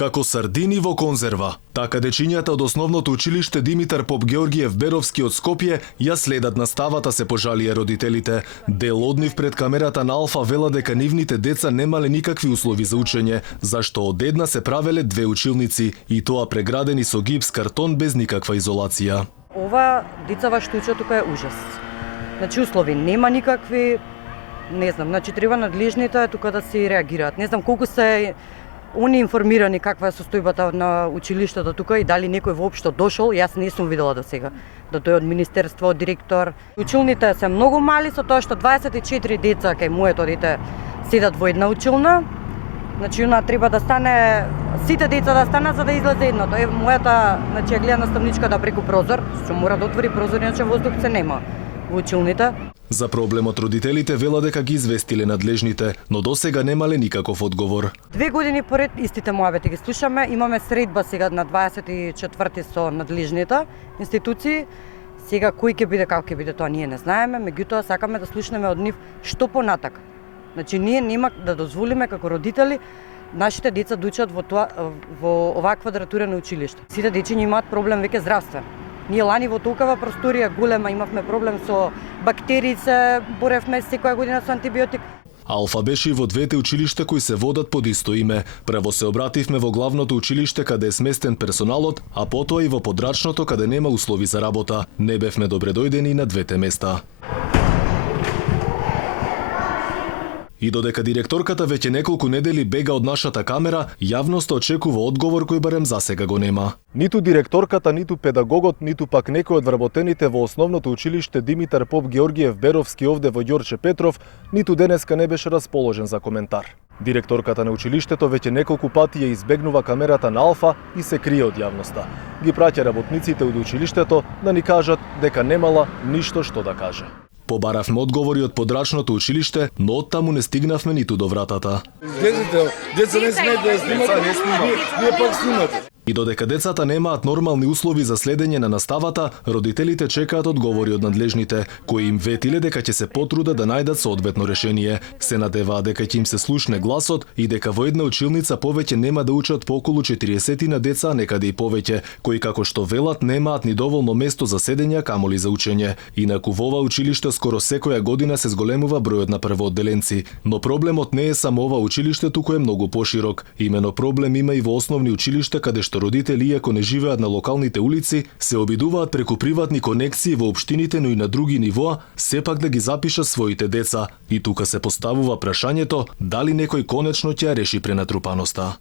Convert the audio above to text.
Како сардини во конзерва, така дечињата од основното училиште Димитар Поп Георгиев Беровски од Скопје ја следат наставата, се пожалија родителите. Дел од нив пред камерата на Алфа вела дека нивните деца немале никакви услови за учење, зашто од една се правеле две училници и тоа преградени со гипс картон без никаква изолација. Ова децава што учат тука е ужас. Значи услови нема никакви, не знам, значи треба надлежните тука да се реагираат. Не знам колку се они информирани каква е состојбата на училиштето тука и дали некој воопшто дошол, јас не сум видела до сега. Да тој од министерство, од директор. Училните се многу мали со тоа што 24 деца кај моето дете седат во една училна. Значи она треба да стане, сите деца да станат за да излезе едното. Е мојата, значи ја гледа наставничката преку прозор, што мора да отвори прозор, иначе воздух се нема во училните. За проблемот родителите вела дека ги известиле надлежните, но досега немале никаков одговор. 2 години поред истите моабети ги слушаме, имаме средба сега на 24 со надлежните институции. Сега кој ќе биде, како ќе биде, тоа ние не знаеме, меѓутоа сакаме да слушнеме од нив што понатак. Значи ние нема да дозволиме како родители нашите деца да учат во оваа квадратура на училиште. Сите дечиња имаат проблем веќе здравствен. Ние лани во толкава просторија голема имавме проблем со бактерии, се боревме секоја година со антибиотик. Алфа беше и во двете училишта кои се водат под исто име. Прво се обративме во главното училиште каде е сместен персоналот, а потоа и во подрачното каде нема услови за работа. Не бевме добре дојдени на двете места. И додека директорката веќе неколку недели бега од нашата камера, јавноста очекува одговор кој барем засега го нема. Ниту директорката, ниту педагогот, ниту пак некој од вработените во основното училиште Димитар Поп Георгиев Беровски овде во Ѓорче Петров, ниту денеска не беше расположен за коментар. Директорката на училиштето веќе неколку пати ја избегнува камерата на Алфа и се крие од јавноста. Ги праќа работниците од училиштето да ни кажат дека немала ништо што да каже. Побаравме одговори од подрачното училиште, но оттаму не стигнавме ниту до вратата. Деца не смеат да снимат, вие пак снимате. И додека децата немаат нормални услови за следење на наставата, родителите чекаат одговори од надлежните, кои им ветиле дека ќе се потрудат да најдат соодветно решение. Се надеваат дека ќе им се слушне гласот и дека во една училница повеќе нема да учат по околу 40 на деца, некаде и повеќе, кои како што велат немаат ни доволно место за седење, камоли за учење. Инаку во ова училиште скоро секоја година се зголемува бројот на првоодделенци, но проблемот не е само ова училиште, туку е многу поширок. Имено проблем има и во основни училишта каде што родители, иако не живеат на локалните улици, се обидуваат преку приватни конекции во општините, но и на други нивоа, сепак да ги запишат своите деца. И тука се поставува прашањето дали некој конечно ќе ја реши пренатрупаноста.